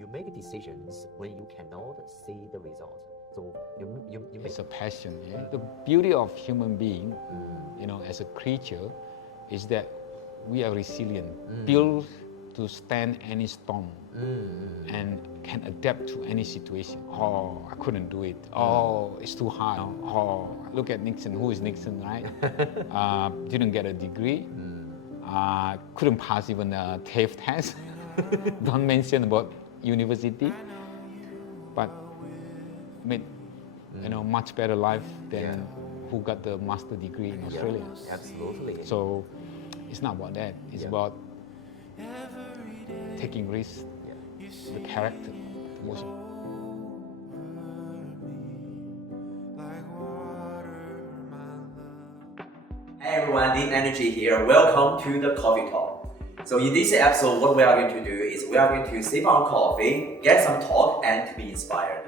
you make decisions when you cannot see the result. So you make... It's a passion. Yeah? The beauty of human being, as a creature, is that we are resilient, built to stand any storm, and can adapt to any situation. Oh, I couldn't do it. Oh, it's too hard. Oh, look at Nixon. Who is Nixon, right? Didn't get a degree. Couldn't pass even a TAFE test. Don't mention about university. But made much better life than who got the master degree in Australia. Absolutely. So it's not about that. It's about taking risks, the character, the most. Hey everyone, Deep Energy here. Welcome to the Coffee Talk. So in this episode, what we are going to do is we are going to sip on coffee, get some talk, and to be inspired.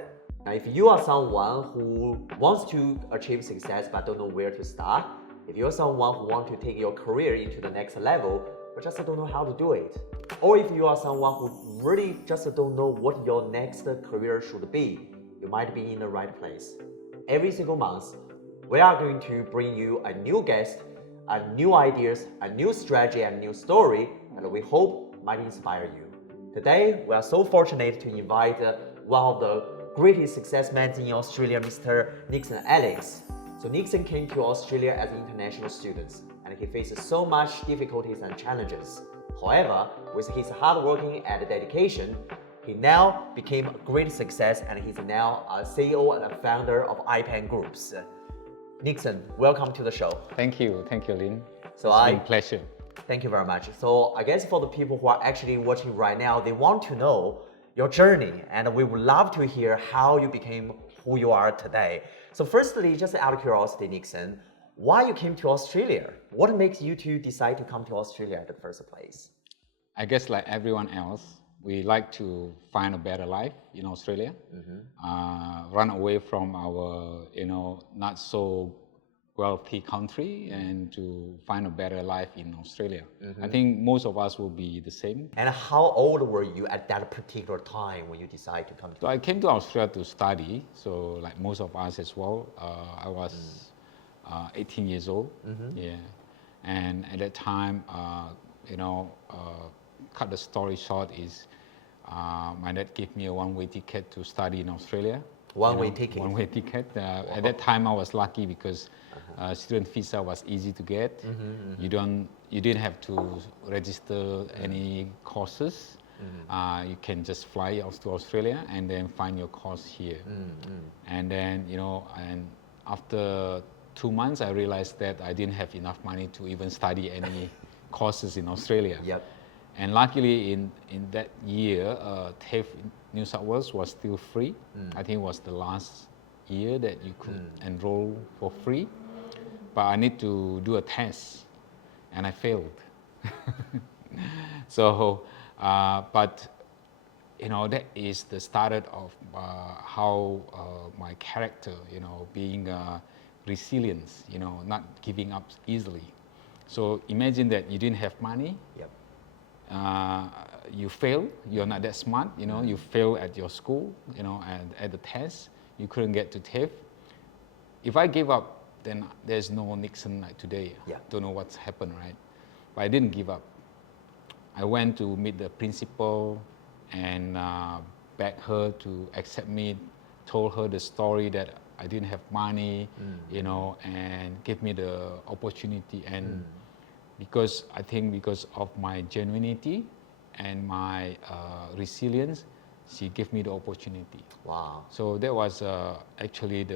If you are someone who wants to achieve success but don't know where to start, if you're someone who wants to take your career into the next level but just don't know how to do it, or if you are someone who really just don't know what your next career should be, you might be in the right place. Every single month, we are going to bring you a new guest, a new ideas, a new strategy, and a new story that we hope might inspire you. Today, we are so fortunate to invite one of the greatest success men in Australia, Mr. Nixon Alex. So Nixon came to Australia as an international student, and he faces so much difficulties and challenges. However, with his hard working and dedication, he now became a great success, and he's now a CEO and a founder of iPan Groups. Nixon, welcome to the show. Thank you, Lin. So it's been a pleasure. Thank you very much. So I guess for the people who are actually watching right now, they want to know your journey, and we would love to hear how you became who you are today. So firstly, just out of curiosity, Nixon, why you came to Australia? What makes you to decide to come to Australia in the first place? I guess like everyone else, we like to find a better life in Australia, run away from our, not so wealthy country and to find a better life in Australia. I think most of us will be the same. And how old were you at that particular time when you decided to come to? So I came to Australia to study, so like most of us as well. I was 18 years old, and at that time, cut the story short is my dad gave me a one-way ticket to study in Australia. One-way ticket? One-way ticket. At that time, I was lucky because student visa was easy to get. You didn't have to register any courses. You can just fly out to Australia and then find your course here. And then, and after 2 months, I realized that I didn't have enough money to even study any courses in Australia. And luckily, in that year, TAFE New South Wales was still free. I think it was the last year that you could enroll for free. But I need to do a test, and I failed. So, but that is the start of how my character, being resilience, not giving up easily. So imagine that you didn't have money. You fail, you're not that smart, you fail at your school, and at the test, you couldn't get to TAFE. If I gave up, then there's no Nixon like today. Don't know what's happened, right? But I didn't give up. I went to meet the principal and begged her to accept me, told her the story that I didn't have money, and gave me the opportunity. And because of my genuinity and my resilience, she gave me the opportunity. Wow. So that was actually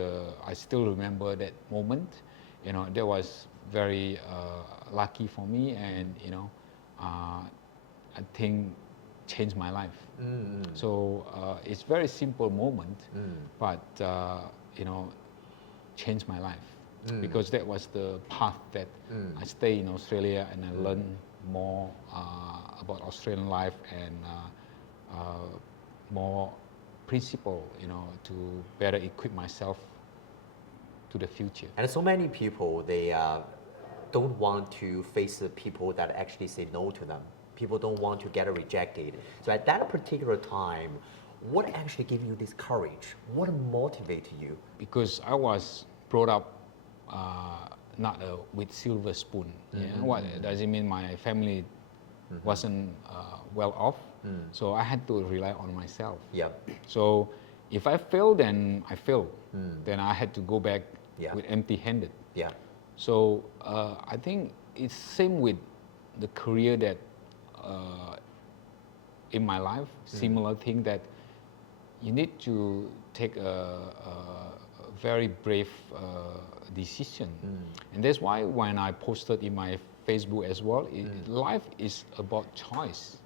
I still remember that moment. That was very lucky for me, and I think changed my life. So it's very simple moment, but changed my life. Because that was the path that I stayed in Australia and I learned more about Australian life and more principle, to better equip myself to the future. And so many people, they don't want to face the people that actually say no to them. People don't want to get rejected. So at that particular time, what actually gave you this courage? What motivated you? Because I was brought up not with silver spoon. Yeah? What does it mean? My family wasn't well off, so I had to rely on myself. Yeah. So if I fail, then I fail. Then I had to go back with empty-handed. Yeah. So I think it's same with the career that in my life, similar thing that you need to take a very brave decision. And that's why when I posted in my Facebook as well, life is about choice.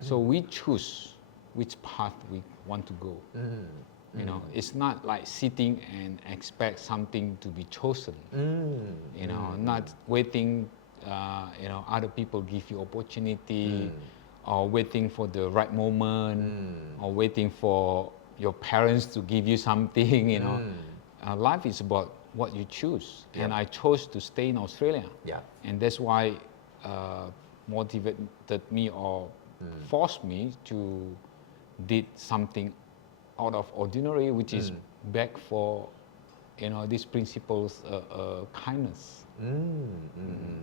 So we choose which path we want to go. You know, it's not like sitting and expect something to be chosen. You know, not waiting. You know, other people give you opportunity, or waiting for the right moment, or waiting for your parents to give you something. You know, life is about what you choose. And I chose to stay in Australia. And that's why motivated me or forced me to did something out of ordinary, which is back for, you know, these principles, kindness.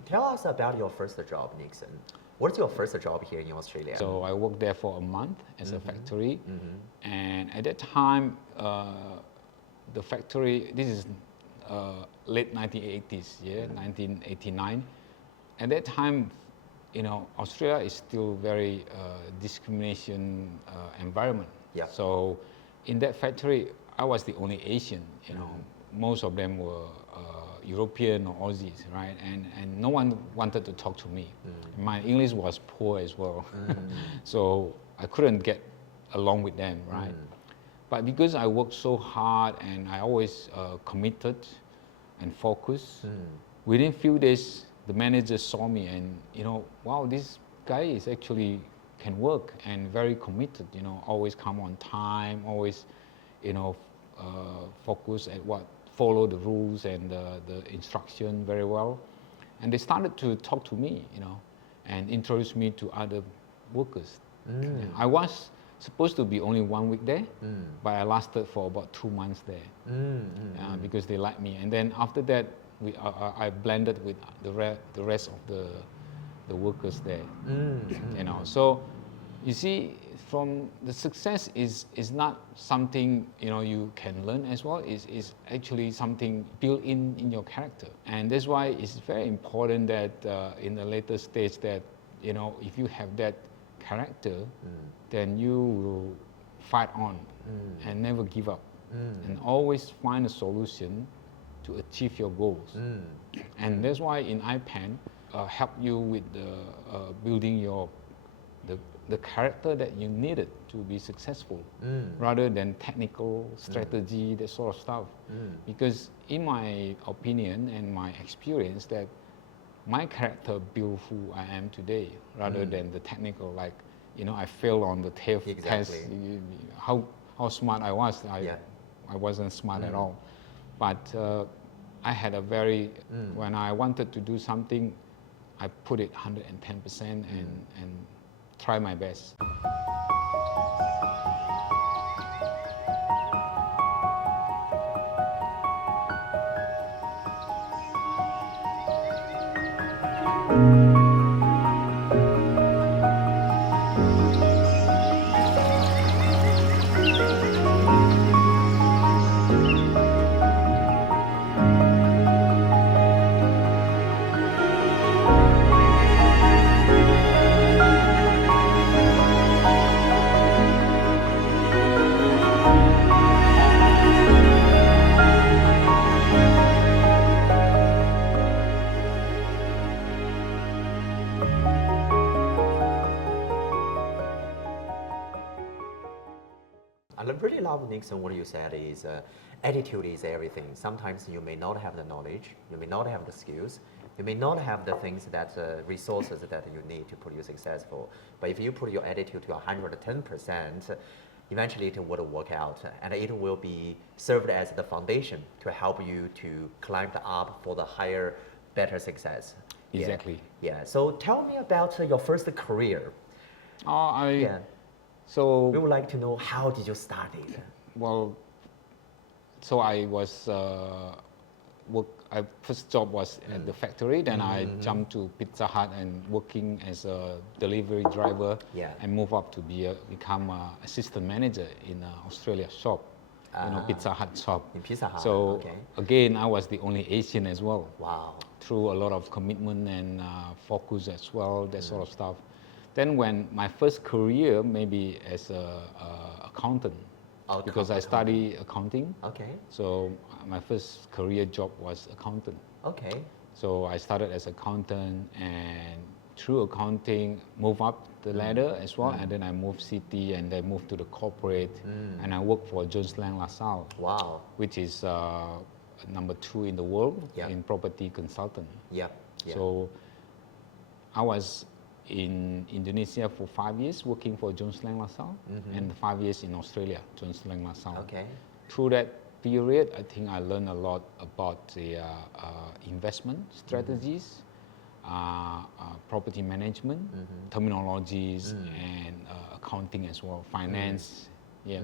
Tell us about your first job, Nixon. What's your first job here in Australia? So I worked there for a month as a factory, and at that time, the factory. This is late 1980s, 1989. At that time, you know, Australia is still very discrimination environment. So in that factory, I was the only Asian. You know, most of them were European or Aussies, right? And no one wanted to talk to me. My English was poor as well, so I couldn't get along with them, right? But because I worked so hard and I always committed and focused, within few days, the manager saw me and, you know, wow, this guy is actually can work and very committed, you know, always come on time, always, you know, focus at follow the rules and the instruction very well. And they started to talk to me, you know, and introduce me to other workers. I was supposed to be only 1 week there, but I lasted for about 2 months there because they liked me. And then after that, I blended with the rest of the workers there. You know, so you see, from the success is not something, you know, you can learn as well. Is actually something built in your character, and that's why it's very important that in the later stage that, you know, if you have that character, then you will fight on and never give up, and always find a solution to achieve your goals. And that's why in iPan help you with the building the character that you needed to be successful, rather than technical strategy, that sort of stuff. Because in my opinion and my experience, that my character built who I am today, rather than the technical. Like, you know, I failed on the TAFE test. How smart I was, I wasn't smart at all. But I had a very, when I wanted to do something, I put it 110% and try my best. I really love, Nixon, what you said is attitude is everything. Sometimes you may not have the knowledge, you may not have the skills, you may not have the things that resources that you need to put you successful. But if you put your attitude to 110%, eventually it will work out, and it will be served as the foundation to help you to climb up for the higher, better success. exactly. Yeah. So tell me about your first career. Yeah. So We would like to know how did you start it? well, so I was first job was at the factory. Then I jumped to Pizza Hut and working as a delivery driver. Yeah. And move up to become a assistant manager in Australia shop. Pizza Hut shop. In Pizza Hut, So okay. again, I was the only Asian as well. Wow. Through a lot of commitment and focus as well, that sort of stuff. Then when my first career, maybe as a accountant, because I study accounting. Okay. So my first career job was accountant. Okay. So I started as accountant, and through accounting, move up the ladder as well, and then I moved city, and then moved to the corporate, and I worked for Jones Lang LaSalle, Wow. which is number 2 in the world Yeah. in property consultant. Yep. Yeah. So I was in Indonesia for 5 years working for Jones Lang LaSalle, and 5 years in Australia, Jones Lang LaSalle. Okay. Through that period, I think I learned a lot about the investment strategies, property management, terminologies, and accounting as well, finance. Yeah.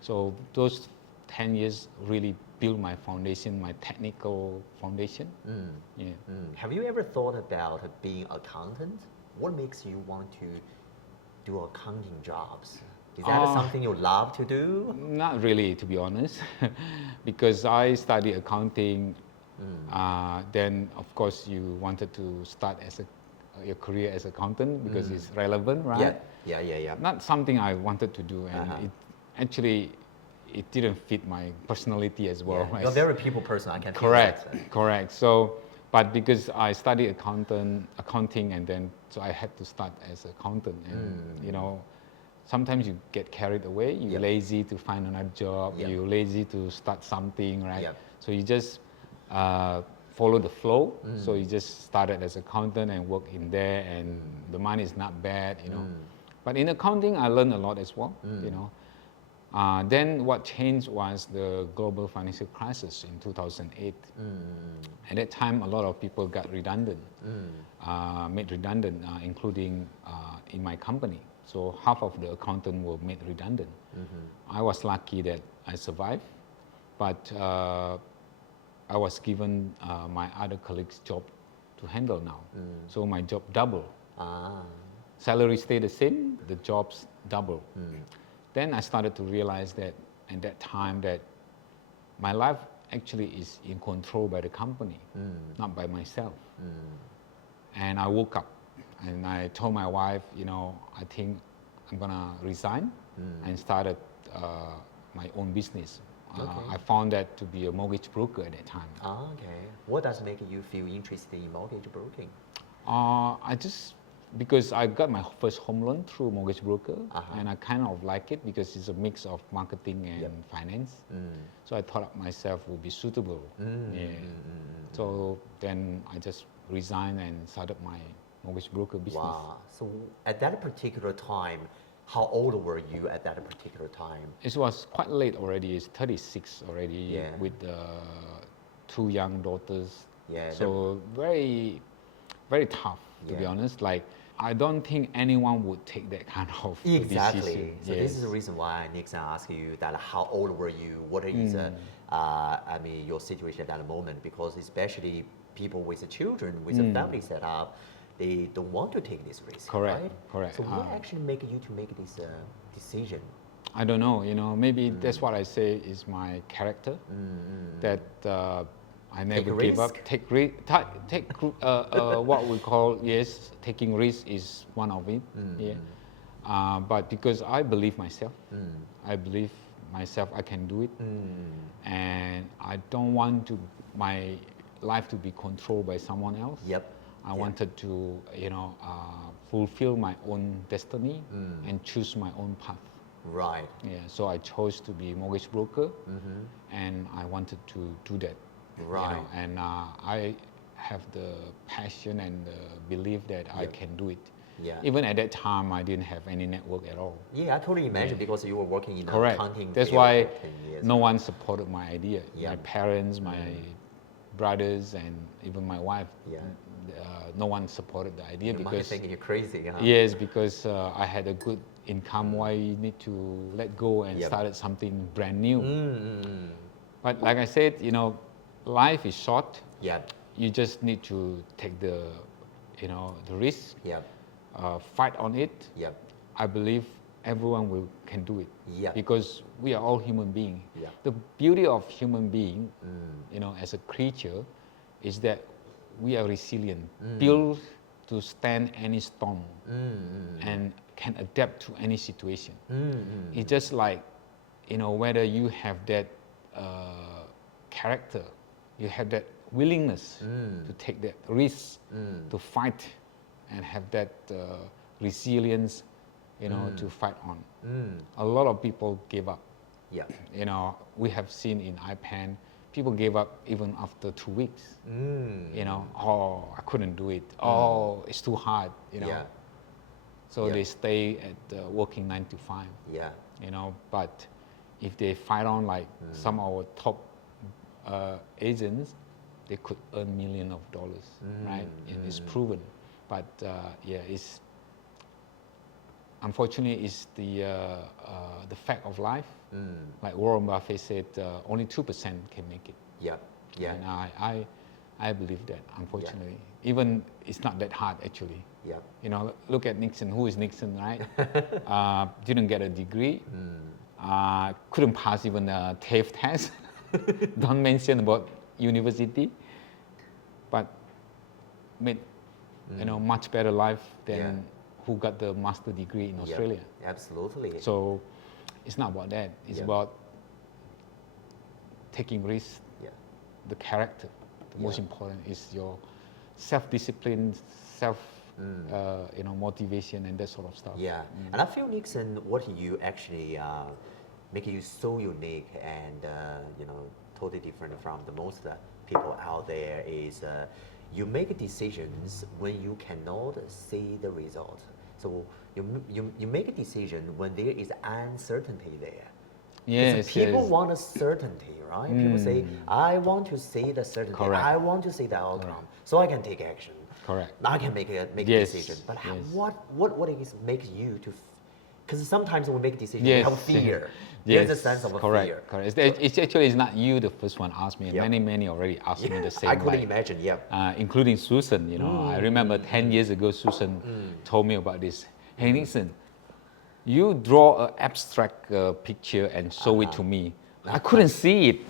So those 10 years really built my foundation, my technical foundation. Yeah. Have you ever thought about being accountant? What makes you want to do accounting jobs? Is that something you love to do? Not really, to be honest, because I studied accounting. Then, of course, you wanted to start your career as accountant because it's relevant, right? Yeah. Not something I wanted to do, and it didn't fit my personality as well. You're a very people person. I can feel Correct, that. correct. So, but because I studied accounting, and then so I had to start as accountant, and sometimes you get carried away. You're lazy to find another job. You're lazy to start something, right? So you just follow the flow. So you just started as accountant and work in there, and the money is not bad, But in accounting, I learned a lot as well, Then what changed was the global financial crisis in 2008. At that time, a lot of people got redundant, made redundant, including in my company. So half of the accountants were made redundant. I was lucky that I survived, but I was given my other colleagues' job to handle now. So my job doubled. Salary stayed the same, the jobs doubled. Then I started to realize that at that time that my life actually is in control by the company, not by myself. And I woke up and I told my wife, I think I'm gonna resign and started my own business. I found that to be a mortgage broker at that time. Okay. What does make you feel interested in mortgage broking? Because I got my first home loan through mortgage broker, and I kind of like it because it's a mix of marketing and finance. So I thought myself would be suitable. So then I just resigned and started my mortgage broker business. Wow. So at that particular time, how old were you at that particular time? It was quite late already. It's 36 already with 2 young daughters. So very, very tough, to be honest. Like, I don't think anyone would take that kind of decision. So this is the reason why Nixon asked you that how old were you? What is your situation at that moment? Because especially people with children, with a family set up, they don't want to take this risk. Correct, right? correct. So what actually make you to make this decision? I don't know. Maybe that's what I say is my character. That I never give up. Take what we call taking risk is one of it. But because I believe myself, I believe myself I can do it, and I don't want my life to be controlled by someone else. I wanted to fulfill my own destiny and choose my own path. Right. So I chose to be a mortgage broker, and I wanted to do that. Right. And I have the passion and the belief that I can do it. Even at that time, I didn't have any network at all. I totally imagine because you were working in Correct. accounting. That's field why for 10 years. no one supported my idea. My parents, my brothers, and even my wife. no one supported the idea You might be because thinking you're crazy, huh? yes, because I had a good income. Why you need to let go and Yep. started something brand new? Mm-hmm. But like I said, life is short. Yeah, You just need to take the risk, yeah, fight on it. yeah, I believe everyone can do it. Yeah. Because we are all human beings. Yeah. The beauty of human being, as a creature, is that we are resilient, built to stand any storm, and can adapt to any situation. It's just like, whether you have that character, you have that willingness to take that risk, to fight, and have that resilience, to fight on. A lot of people gave up. yeah, We have seen in iPan, people gave up even after 2 weeks. Oh, I couldn't do it. Oh, it's too hard. yeah, So Yeah. they stay at working 9 to 5. yeah, But if they fight on like some of our top agents, they could earn millions of dollars, right? And it's proven. But it's unfortunately it's the fact of life. Like Warren Buffett said, only 2% can make it. yeah, yeah, And I believe that, unfortunately. Even it's not that hard actually. yeah, Look at Nixon. Who is Nixon, right? Didn't get a degree. Couldn't pass even a TAFE test. Don't mention about university. But made much better life than Yeah. who got the master degree in Australia. Absolutely. So it's not about that. It's Yeah. about taking risks. yeah, The character. The most Yeah. important is your self-discipline, motivation, and that sort of stuff. yeah. And I feel, Nixon, what you actually make you so unique and totally different from the most people out there is you make decisions when you cannot see the result. So you make a decision when there is uncertainty there. Yes, People yes. want a certainty, right? People say, I want to see the certainty. Correct. I want to see the outcome, Correct. so I can take action. Correct. I can make a Yes, decision. But yes. what is makes you to? Because sometimes when we make decisions, Yes. we have fear. Yes, There's a sense of a correct, fear. correct. It's actually it's not you the first one asked me. Yeah. Many already asked me the same I couldn't way. imagine. Yeah. Including Susan. I remember 10 years ago, Susan told me about this. Hey Nixon, you draw an abstract picture and show it to me. I couldn't see it.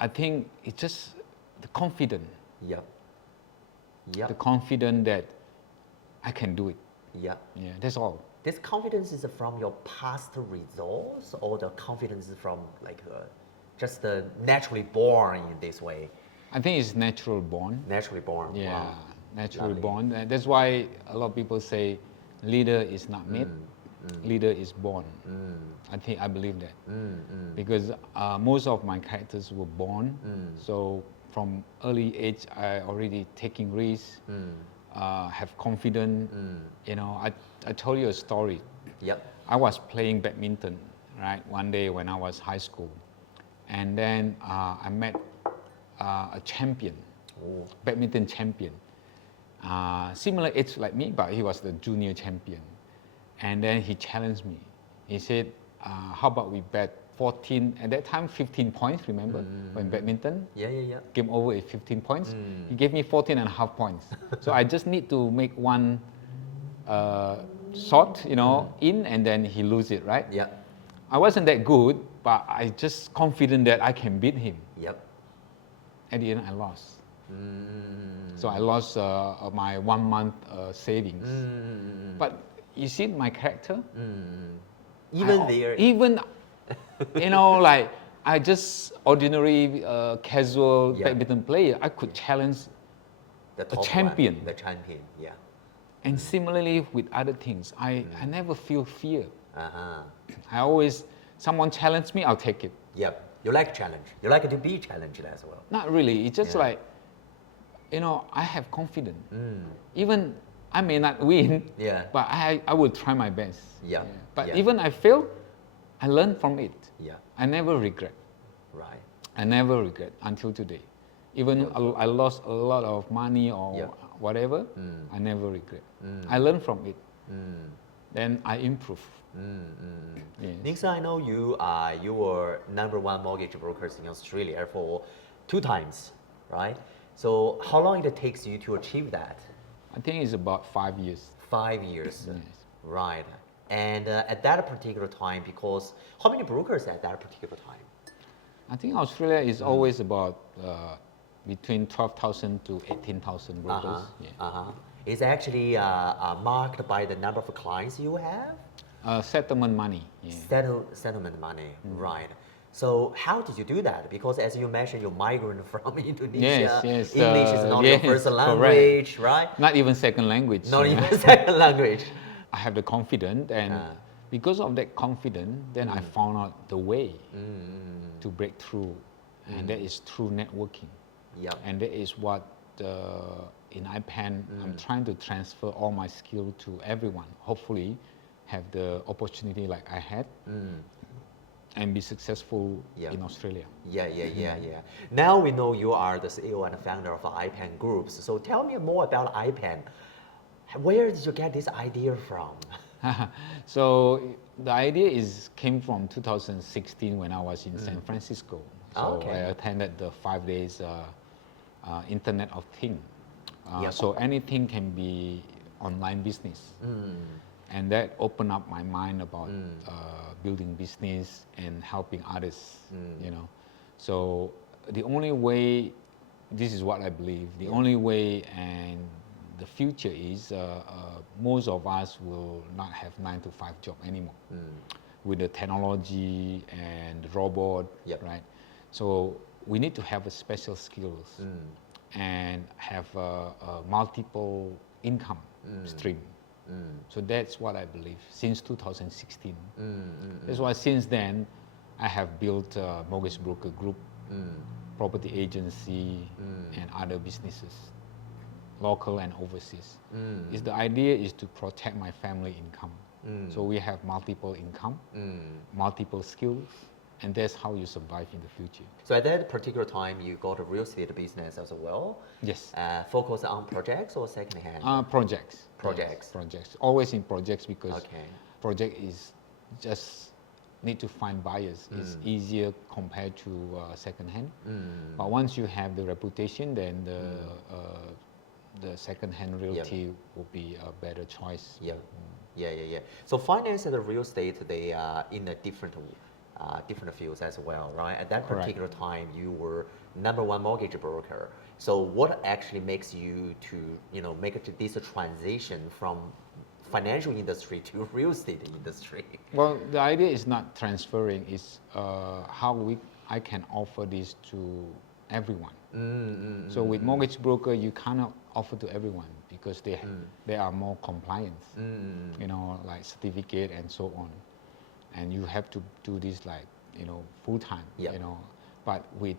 I think it's just the confidence. Yep. Yep. The confidence that I can do it. Yep. Yeah, that's all. This confidence is from your past results, or the confidence is from just naturally born in this way? I think it's natural born. Naturally born. Yeah, Wow. naturally Lovely. born. And that's why a lot of people say leader is not made, leader is born. I believe that. Because most of my characters were born. So from early age, I already taking risks, have confidence. I told you a story. Yep. I was playing badminton, right, one day when I was high school. And then I met a champion, Oh. badminton champion. similar age like me, but he was the junior champion. And then he challenged me. He said, how about we bet 14, at that time 15 points, remember, when badminton? Yeah. Game over is 15 points. He gave me 14 and a half points. So I just need to make one shot, in, and then he lose it, right? Yeah. I wasn't that good, but I just confident that I can beat him. Yep. At the end, I lost. So I lost my 1 month savings. But you see my character? Even, like I just ordinary casual badminton player, I could challenge The a top champion. one, the champion, yeah. And similarly with other things, I never feel fear. Uh-huh. I always, someone challenge me, I'll take it. Yep. You like challenge. You like to be challenged as well. Not really, it's just like, I have confidence. Even I may not win, but I will try my best. Yeah. But even I fail, I learn from it. Yeah. I never regret. Right. I never regret until today. Even I lost a lot of money or whatever, I never regret. I learn from it. Then I improve. Yes. Nixon, I know you were #1 mortgage brokers in Australia for 2 times, right? So how long it takes you to achieve that? I think it's about 5 years. 5 years. Yes. Right. And at that particular time, because how many brokers at that particular time? I think Australia is always about between 12,000 to 18,000 brokers. It's actually marked by the number of clients you have? Settlement money. Yeah. Settlement money, right. So how did you do that? Because as you mentioned, you're migrant from Indonesia. Yes, English is not your first language, right? Not even second language. Not even second language. I have the confidence, and because of that confidence, then I found out the way to break through, and that is through networking. Yep. And that is what in iPan I'm trying to transfer all my skill to everyone. Hopefully, have the opportunity like I had. And be successful in Australia. Yeah. Now we know you are the CEO and founder of iPan Groups. So tell me more about iPan. Where did you get this idea from? So the idea came from 2016 when I was in San Francisco. So I attended the 5 days Internet of Things. So anything can be online business. And that opened up my mind about building business and helping others, So the only way, this is what I believe, the only way and the future is most of us will not have 9-to-5 job anymore. With the technology and robot, right? So we need to have a special skills and have a multiple income stream. So that's what I believe since 2016. That's why since then I have built a mortgage broker group, property agency, and other businesses, local and overseas. The idea is to protect my family income. So we have multiple income, multiple skills, and that's how you survive in the future. So at that particular time, you got a real estate business as well? Yes. Focus on projects or second-hand? Projects. Projects. Yes, projects. Always in projects because Okay. project is just need to find buyers. It's easier compared to second-hand. But once you have the reputation, then the second-hand realty will be a better choice. Yeah. So finance and the real estate, they are in a different fields as well, right? At that particular time, you were #1 mortgage broker. So what actually makes you to, make this transition from financial industry to real estate industry? Well, the idea is not transferring, it's how I can offer this to everyone. So with mortgage broker, you cannot offer to everyone because they are more compliant, like certificate and so on. And you have to do this like, full time, But with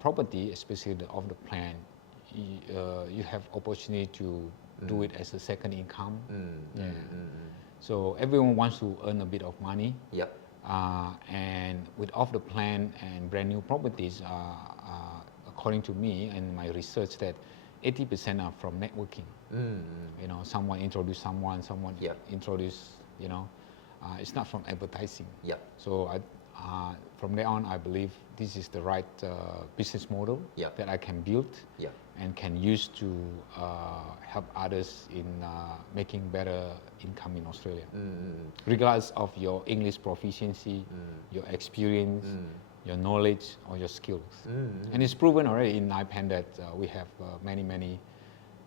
property, especially off the plan, you have opportunity to do it as a second income. So everyone wants to earn a bit of money. And with off the plan and brand new properties, according to me and my research, that 80% are from networking. You know, someone introduce someone, someone Yeah. introduce, you know, it's not from advertising. Yeah. So from there on, I believe this is the right business model Yeah. that I can build Yeah. and can use to help others in making better income in Australia. Regardless of your English proficiency, your experience, your knowledge or your skills. And it's proven already in iPan that we have many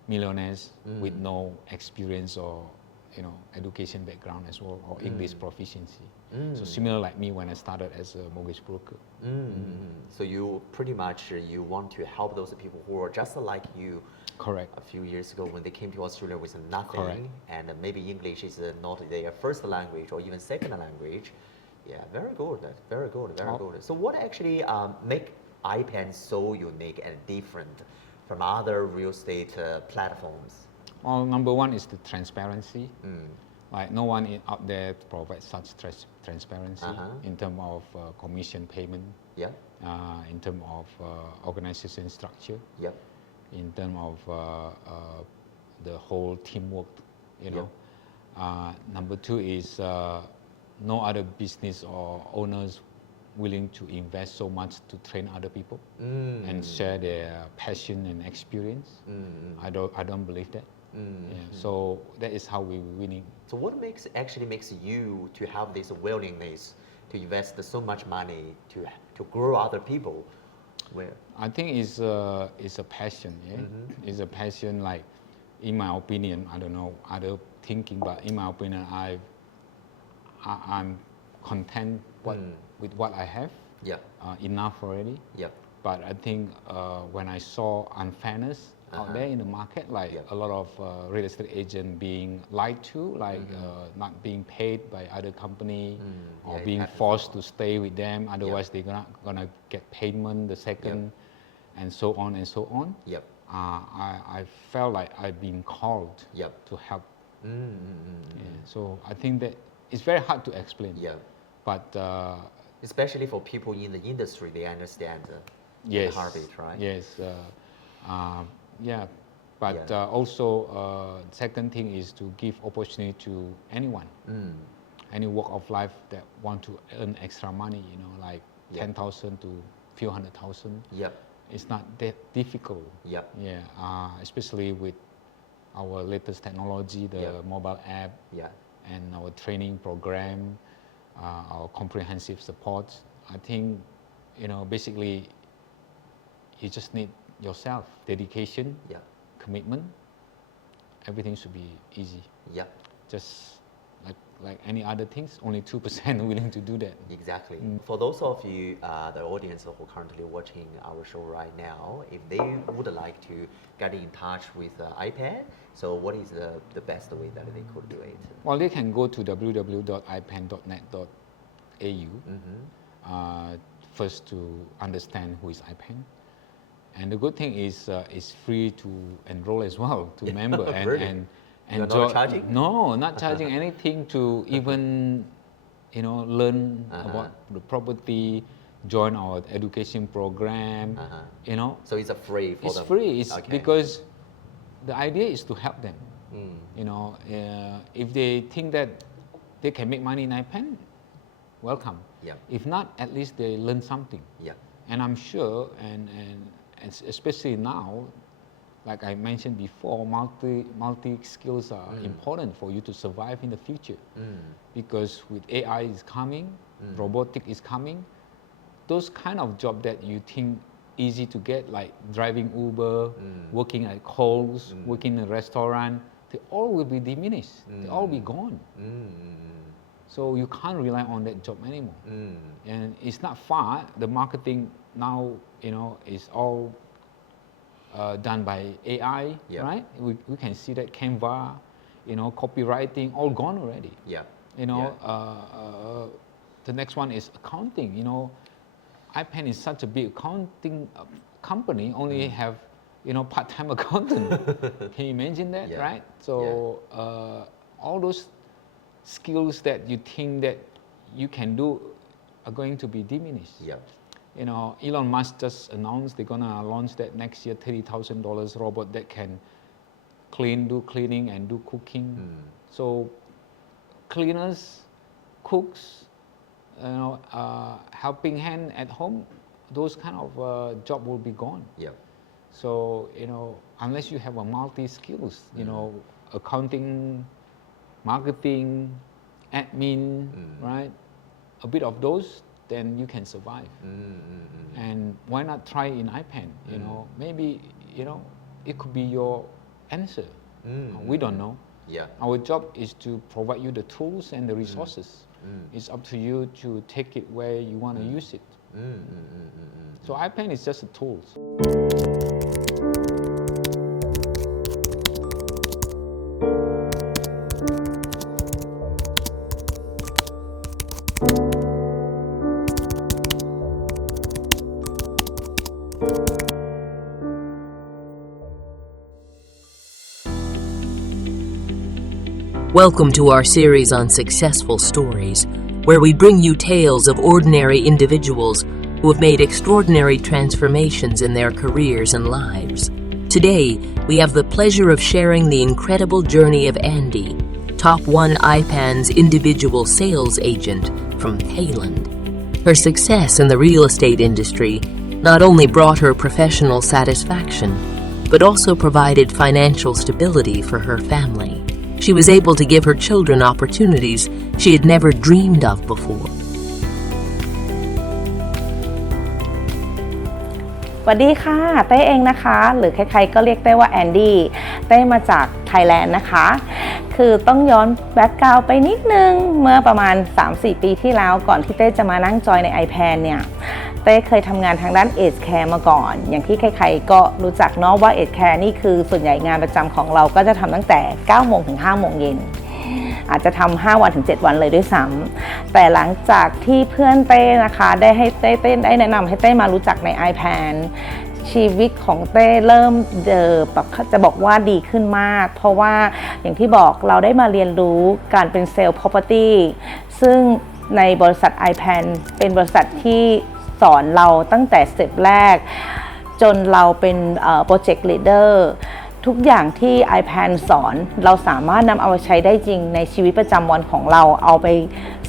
millionaires with no experience or education background as well, or English proficiency. So similar like me when I started as a mortgage broker. So you pretty much you want to help those people who are just like you. Correct. A few years ago when they came to Australia with nothing, Correct. and maybe English is not their first language or even second language. Yeah, very good. That's very good. Very good. So what actually make iPan so unique and different from other real estate platforms? Well, number one is the transparency. Like no one out there provides such transparency in terms of commission payment, Yeah. in terms of organization structure, Yeah. in terms of the whole teamwork, you know. Number two is no other business or owners willing to invest so much to train other people and share their passion and experience. I don't believe that. So that is how we're winning. So what actually makes you to have this willingness to invest so much money to grow other people? Where? I think it's a passion. Yeah, it's a passion. Like, in my opinion, I don't know other thinking, but in my opinion, I'm content with what I have. Yeah. Enough already. Yeah. But I think when I saw unfairness out there in the market, like a lot of real estate agents being lied to, like not being paid by other company or being forced to stay with them, otherwise they're not gonna get payment the second, and so on and so on. Yep. I felt like I've been called to help. So I think that it's very hard to explain. Yeah. But especially for people in the industry, they understand yes, the heartbeat, right? Yes. Yeah, but also second thing is to give opportunity to anyone, any walk of life that want to earn extra money. You know, like 10,000 to few 100,000. Yep. It's not that difficult. Yep. Yeah, especially with our latest technology, the mobile app, and our training program, our comprehensive support. I think, basically, you just need yourself, dedication, commitment. Everything should be easy. Yeah. Just like any other things, only 2% willing to do that. Exactly. For those of you, the audience who are currently watching our show right now, if they would like to get in touch with iPan, so what is the best way that they could do it? Well, they can go to www.ipan.net.au first to understand who is iPan. And the good thing is it's free to enroll as well, to member and You're not charging? No, not charging anything to even learn about the property, join our education program. So it's a free for it's them. It's free. It's okay. Because the idea is to help them. If they think that they can make money in iPan, welcome. If not, at least they learn something. And I'm sure, and especially now, like I mentioned before, multi skills are important for you to survive in the future. Because with AI is coming, robotic is coming, those kind of job that you think easy to get, like driving Uber, working at Coles, working in a restaurant, they all will be diminished. They all be gone. So you can't rely on that job anymore. And it's not far. The marketing now, is all done by AI, right? We can see that Canva, copywriting, all gone already. The next one is accounting. iPan is such a big accounting company, only have, part-time accountant. Can you imagine that, right? So all those skills that you think that you can do are going to be diminished. Elon Musk just announced they're gonna launch that next year $30,000 robot that can do cleaning and do cooking. So cleaners, cooks, helping hand at home, those kind of job will be gone. Yeah. So unless you have a multi skills, accounting, marketing, admin, right? A bit of those, then you can survive. And why not try in iPan? Maybe it could be your answer. We don't know. Yeah. Our job is to provide you the tools and the resources. It's up to you to take it where you want to use it. So iPan is just a tool. Welcome to our series on successful stories, where we bring you tales of ordinary individuals who have made extraordinary transformations in their careers and lives. Today, we have the pleasure of sharing the incredible journey of Andy, top 1 iPan's individual sales agent from Thailand. Her success in the real estate industry not only brought her professional satisfaction, but also provided financial stability for her family. She was able to give her children opportunities she had never dreamed of before. สวัสดีค่ะเต้เองนะคะหรือใครๆก็เรียกเต้ว่าแอนดี้เต้มาจากไทยแลนด์นะคะคือต้องย้อนแบ็คกราวด์ไปนิดนึงเมื่อประมาณ 3-4 ปีที่แล้วก่อนที่เต้จะมานั่งจอยใน iPan เนี่ยเต้เคยทำงานทางด้าน Age Care มาก่อนอย่างที่ใครๆก็รู้จักเนาะว่า Age Care นี่คือส่วนใหญ่งานประจำของเราก็จะทำตั้งแต่ 9 โมงถึง 5 โมงเย็นอาจจะทำ5 วันถึง 7 วันเลยด้วยซ้ำแต่หลังจากที่เพื่อนเต้นะคะได้ให้เต้ได้แนะนำให้เต้มารู้จักใน iPan ชีวิตของเต้เริ่มจะบอกว่าดีขึ้นมากเพราะว่าอย่างที่บอกเราได้มาเรียนรู้การเป็นเซลล์ property ซึ่งในบริษัท iPan เป็นบริษัทที่สอนเราตั้งแต่สเต็ปแรกจนเราเป็นโปรเจกต์ลีดเดอร์ทุกอย่างที่ iPan สอนเราสามารถนำเอาไปใช้ได้จริงในชีวิตประจำวันของเราเอาไป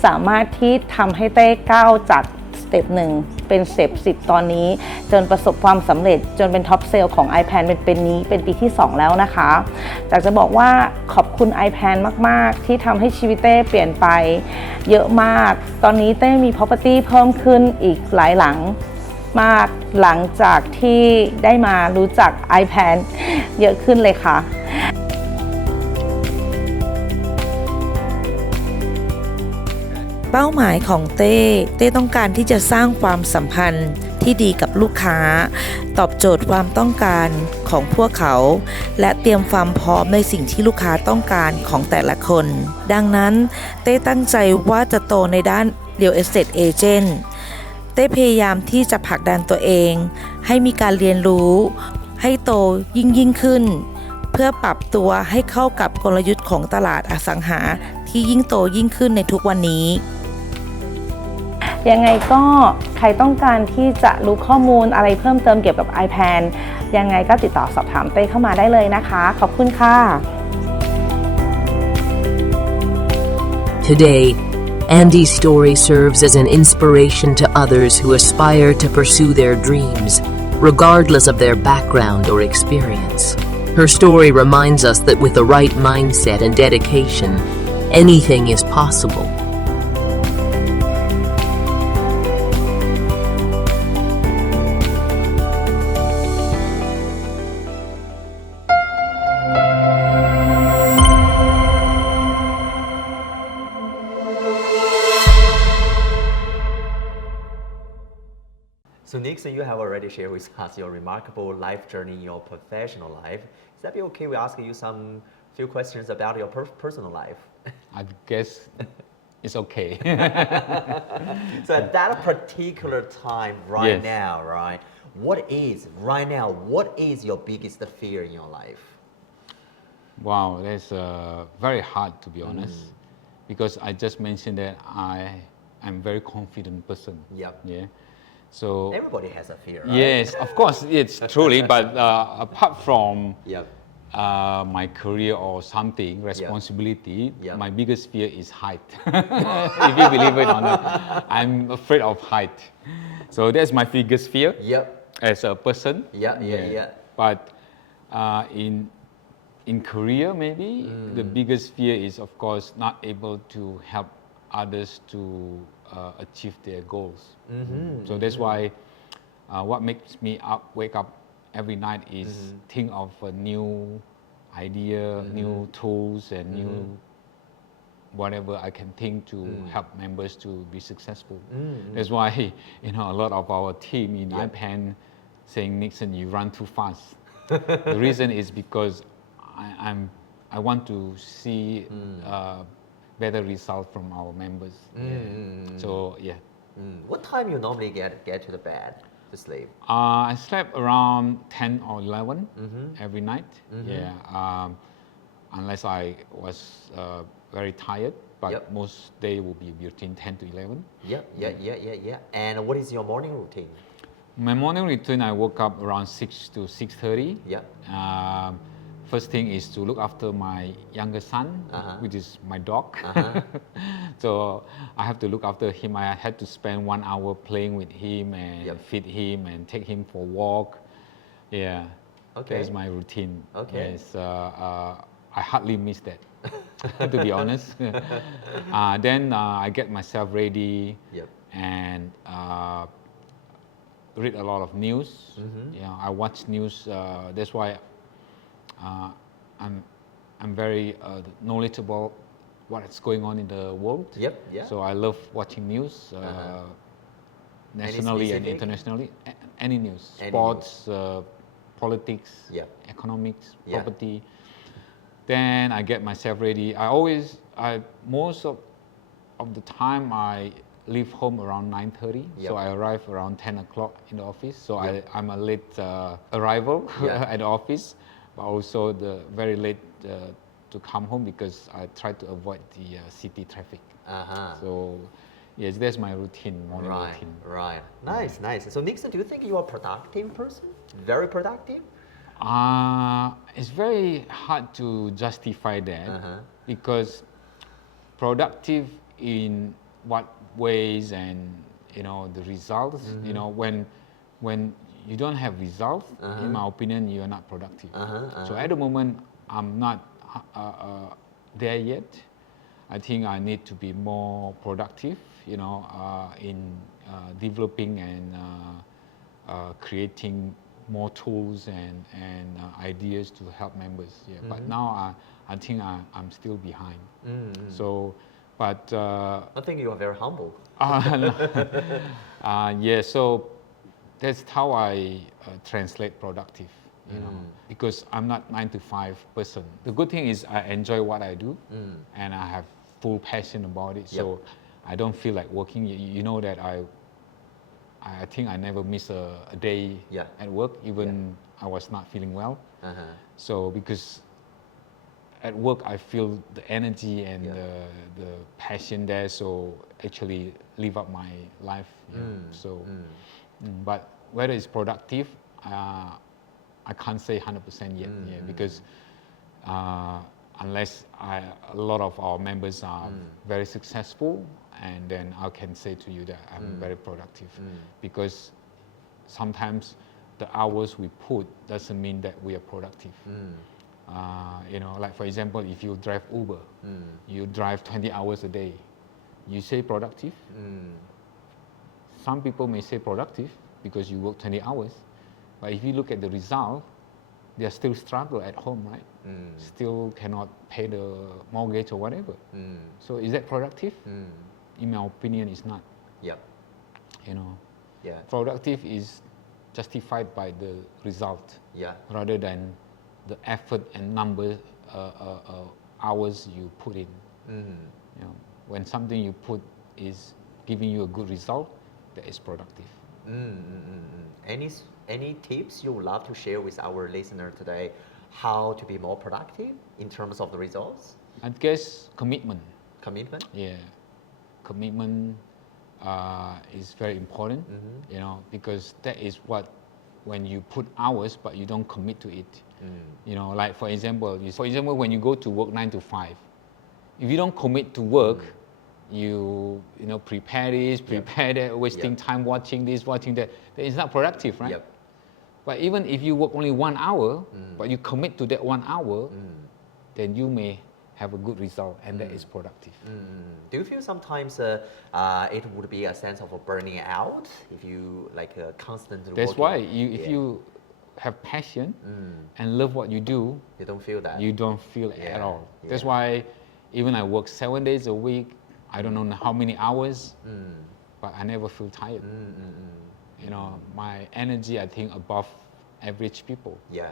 สามารถที่ทำให้เต้ก้าวจากสเต็ป1เป็นสเต็ป10ตอนนี้จนประสบความสำเร็จจนเป็นท็อปเซลล์ของ iPan เป็นปีที่2แล้วนะคะจากจะบอกว่าขอบคุณ iPan มากๆที่ทำให้ชีวิตเต้เปลี่ยนไปเยอะมากตอนนี้เต้มี property เพิ่มขึ้นอีกหลายหลังมากหลังจากที่ได้มารู้จัก iPan เยอะขึ้นเลยค่ะเป้าหมายของเต้ต้องการที่จะสร้างความสัมพันธ์ที่ดีกับลูกค้าตอบโจทย์ความต้องการของพวกเขาและเตรียมความพร้อมในสิ่งที่ลูกค้าต้องการของแต่ละคนดังนั้นเต้ตั้งใจว่าจะโตในด้าน Real Estate Agentเต้พยายามที่จะผลักดันตัวเองให้มีการเรียนรู้ให้โตยิ่งขึ้นเพื่อปรับตัวให้เข้ากับกลยุทธ์ของตลาดอสังหาที่ยิ่งโตยิ่งขึ้นในทุกวันนี้ยังไงก็ใครต้องการที่จะรู้ข้อมูลอะไรเพิ่มเติมเกี่ยวกับ iPan ยังไงก็ติดต่อสอบถามเต้เข้ามาได้เลยนะคะขอบคุณค่ะ Today, Andy's story serves as an inspiration to others who aspire to pursue their dreams, regardless of their background or experience. Her story reminds us that with the right mindset and dedication, anything is possible. So Nixon, you have already shared with us your remarkable life journey in your professional life. Is that be okay? We ask you some few questions about your personal life. I guess it's okay. So at that particular time, right now, right? What is your biggest fear in your life? Wow, that's very hard to be honest, because I just mentioned that I'm a very confident person. Yep. Yeah. So Everybody has a fear, right? yes, of course, it's truly. But apart from Yep. my career or something, responsibility, Yep. my biggest fear is height. If you believe it or not, I'm afraid of height. So that's my biggest fear Yep. as a person. Yeah. But in career, maybe the biggest fear is, of course, not able to help others to achieve their goals. So that's why what makes me wake up every night is think of a new idea, new tools, and new whatever I can think to help members to be successful. That's why a lot of our team in iPan saying, Nixon, you run too fast. The reason is because I want to see better results from our members. So yeah. What time you normally get to the bed to sleep? I slept around 10 or 11 every night. Yeah, unless I was very tired, but most day will be between 10 to 11. Yeah. And what is your morning routine? My morning routine, I woke up around 6 to 6:30. Yeah. First thing is to look after my younger son, which is my dog. So I have to look after him. I had to spend 1 hour playing with him and feed him and take him for a walk. Yeah, Okay. that's my routine. Okay. Yes, I hardly miss that, to be honest. Then I get myself ready Yep. and read a lot of news. Yeah, I watch news. That's why I'm very knowledgeable what's going on in the world. Yep. Yeah. So I love watching news, nationally and specific? internationally. Any news, Any sports, politics, Yep. economics, Yeah. property. Then I get myself ready. Most of the time I leave home around 9:30. Yep. So I arrive around 10 o'clock in the office. So Yep. I'm a late arrival Yeah. at the office, but also very late to come home because I try to avoid the city traffic. So yes, that's my routine, morning routine. Right. Nice. So Nixon, do you think you are a productive person? Very productive? It's very hard to justify that because productive in what ways and the results. When you don't have results, in my opinion, you are not productive. So at the moment, I'm not there yet. I think I need to be more productive, in developing and creating more tools and ideas to help members. Yeah. But now I think I'm still behind. So, but I think you are very humble. yeah. So that's how I translate productive. Because I'm not 9 to 5 person. The good thing is I enjoy what I do, and I have full passion about it. So I don't feel like working. You know that I think I never miss a day at work, even I was not feeling well. So because at work I feel the energy and the passion there. So actually live up my life. But whether it's productive, I can't say 100% yet. Because unless a lot of our members are very successful, and then I can say to you that I'm very productive. Because sometimes the hours we put doesn't mean that we are productive. Like for example, if you drive Uber, you drive 20 hours a day, you say productive? Some people may say productive because you work 20 hours, but if you look at the result, they are still struggle at home, right? Still cannot pay the mortgage or whatever. So is that productive? In my opinion, it's not. Yep. Yeah. Productive is justified by the result rather than the effort and number hours you put in. When something you put is giving you a good result, that is productive. Any tips you would love to share with our listener today? How to be more productive in terms of the results? I guess commitment. Commitment? Yeah, commitment is very important, you know, because that is what, when you put hours but you don't commit to it, you know, like for example, when you go to work 9 to 5, if you don't commit to work, you know, prepare this, prepare that, wasting time watching this, watching that, then it's not productive, right? But even if you work only 1 hour, but you commit to that 1 hour, then you may have a good result, and that is productive. Do you feel sometimes it would be a sense of burning out if you like constantly That's working? why if you have passion and love what you do, you don't feel that. you don't feel it at all. That's why even I work 7 days a week, I don't know how many hours, but I never feel tired. You know, my energy, I think, above average people. You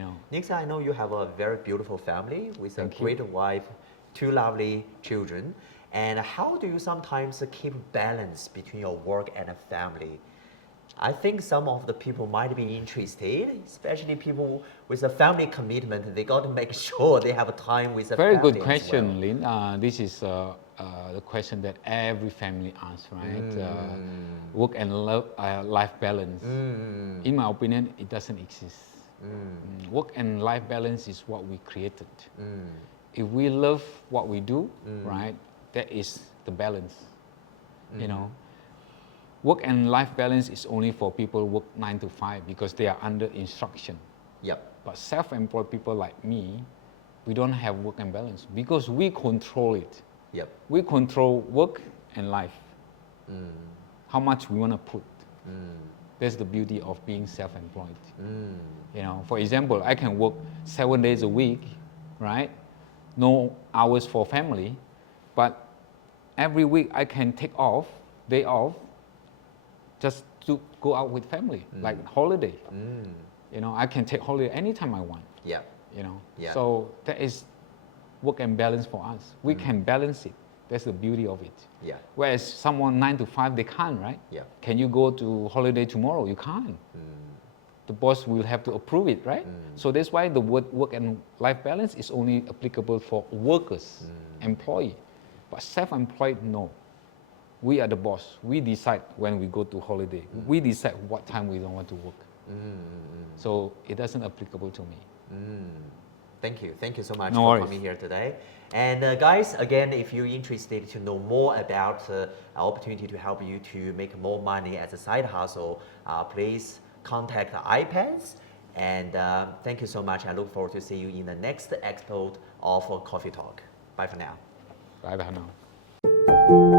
know. Nixon, I know you have a very beautiful family with a great wife, 2 lovely children. And how do you sometimes keep balance between your work and a family? I think some of the people might be interested, especially people with a family commitment. They got to make sure they have time with the Very family. good question, Lin. This is the question that every family asks, right? Work and life balance. In my opinion, it doesn't exist. Work and life balance is what we created. If we love what we do, right, that is the balance. You know, work and life balance is only for people who work 9 to 5 because they are under instruction. But self-employed people like me, we don't have work and balance because we control it. We control work and life. How much we want to put. That's the beauty of being self-employed. You know, for example, I can work 7 days a week, right? No hours for family, but every week I can take day off, just to go out with family, like holiday. You know, I can take holiday anytime I want. You know, so that is work and balance for us. We can balance it. That's the beauty of it. Whereas someone 9 to 5, they can't, right? Can you go to holiday tomorrow? You can't. The boss will have to approve it, right? So that's why the work and life balance is only applicable for workers, employee. But self-employed, no. We are the boss. We decide when we go to holiday. We decide what time we don't want to work. So it doesn't applicable to me. Thank you so much No for worries. coming here today. And guys, again, if you're interested to know more about our opportunity to help you to make more money as a side hustle, please contact iPans. And thank you so much. I look forward to see you in the next episode of Coffee Talk. Bye for now. Bye bye now.